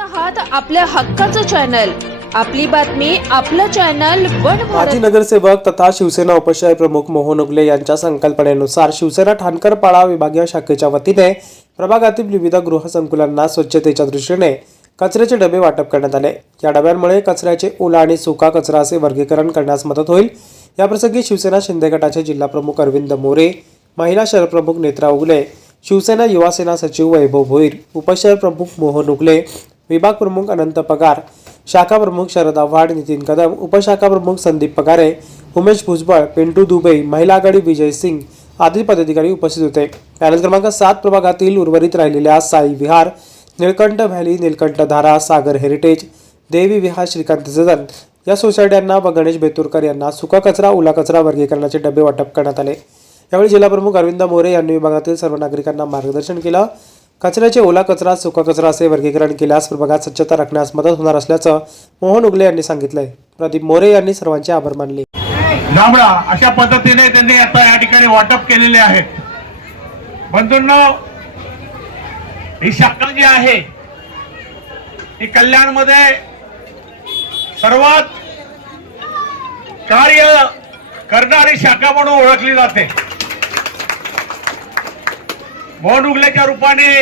आहात आपल्या हक्काचं चॅनल आपली बातमी आपलं चॅनल वन माजी नगरसेवक तथा शिवसेना उपशहर प्रमुख मोहन उगले यांच्या संकल्पनेनुसार शिवसेना ठाणकर पाडा विभागीय शाखेच्या वतीने प्रभागातील विविध गृहसंकुलांना स्वच्छतेच्या दृष्टीने कचऱ्याचे डबे वाटप करण्यात आले. या डब्यांमुळे कचऱ्याचे ओला आणि सुका कचरा असे वर्गीकरण करण्यास मदत होईल. याप्रसंगी शिवसेना शिंदे गटाचे जिल्हाप्रमुख अरविंद मोरे महिला शहरप्रमुख नेत्रा उगले शिवसेना युवासेना सचिव वैभव भोईर उपशहर प्रमुख मोहन उगले विभाग प्रमुख अनंत पगार शाखा प्रमुख शरद आव्हाड नितीन कदम उपशाखा प्रमुख संदीप पगारे उमेश भुजबळ पिंटू दुबे महिला आघाडी विजय सिंग आदी पदाधिकारी उपस्थित होते. पॅनल क्रमांक सात प्रभागातील उर्वरित राहिलेल्या साई विहार निळकंठ व्हॅली निळकंठ धारा सागर हेरिटेज देवी विहार श्रीकांत सदन या सोसायट्यांना व गणेश बेतुरकर यांना सुका कचरा ओला कचरा वर्गीकरणाचे डबे वाटप करण्यात आले. यावेळी जिल्हाप्रमुख अरविंद मोरे यांनी विभागातील सर्व नागरिकांना मार्गदर्शन केलं. कचऱ्याचे ओला कचरा सुका कचरा असे वर्गीकरण केल्यास प्रभागात स्वच्छता राखण्यास मदत होणार असल्याचं मोहन उगले यांनी सांगितलंय. प्रदीप मोरे यांनी सर्वांचे आभार मानले. जांभळा अशा पद्धतीने त्यांनी आता या ठिकाणी वाटप केलेले आहे. बंधूंना ही शाखा जी आहे ही कल्याणमध्ये सर्वात कार्य करणारी शाखा म्हणून ओळखली जाते. मोहन उगल्याच्या रूपाने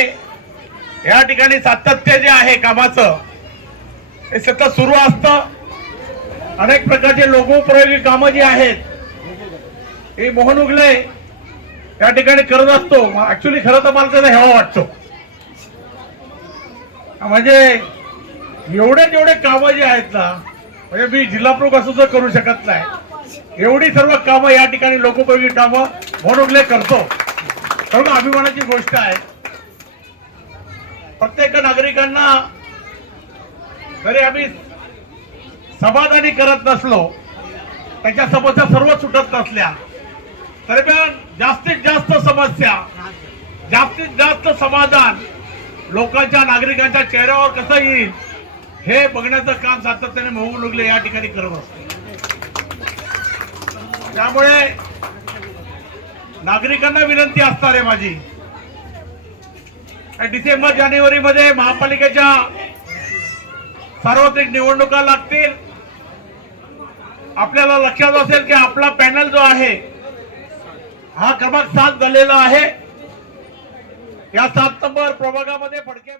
या ठिकाणी सातत्य जे आहे कामाचं हे सतत सुरू असतं. अनेक प्रकारचे लोकोपयोगी कामं जी आहेत हे मोहन उगले या ठिकाणी करत असतो. ऍक्च्युली खरं तर मला त्याचा हेवा वाटतो. म्हणजे एवढे जेवढे कामं जी आहेत ना म्हणजे मी जिल्हा प्रमुख असं तर करू शकत नाही. एवढी सर्व कामं या ठिकाणी लोकोपयोगी कामं मोहन उगले करतो. सर्व अभिमानाची गोष्ट आहे. प्रत्येक नागरिकांना जरी आम्ही समाधानी करत नसलो त्याच्या समस्या सर्व सुटत नसल्या दरम्यान जास्तीत जास्त समस्या जास्तीत जास्त समाधान लोकांच्या नागरिकांच्या चेहऱ्यावर कसं येईल हे बघण्याचं काम सातत्याने मोहू उगले या ठिकाणी करत असतो. त्यामुळे नागरिकांना विनंती असणार आहे माझी. डिसेंबर जानेवारी मध्ये महापालिकेच्या सार्वत्रिक निवडणुका लागतील. आपल्याला लक्षात असेल की आपला पॅनल जो आहे हा क्रमांक सात झालेला आहे. या सात नंबर प्रभागामध्ये फडके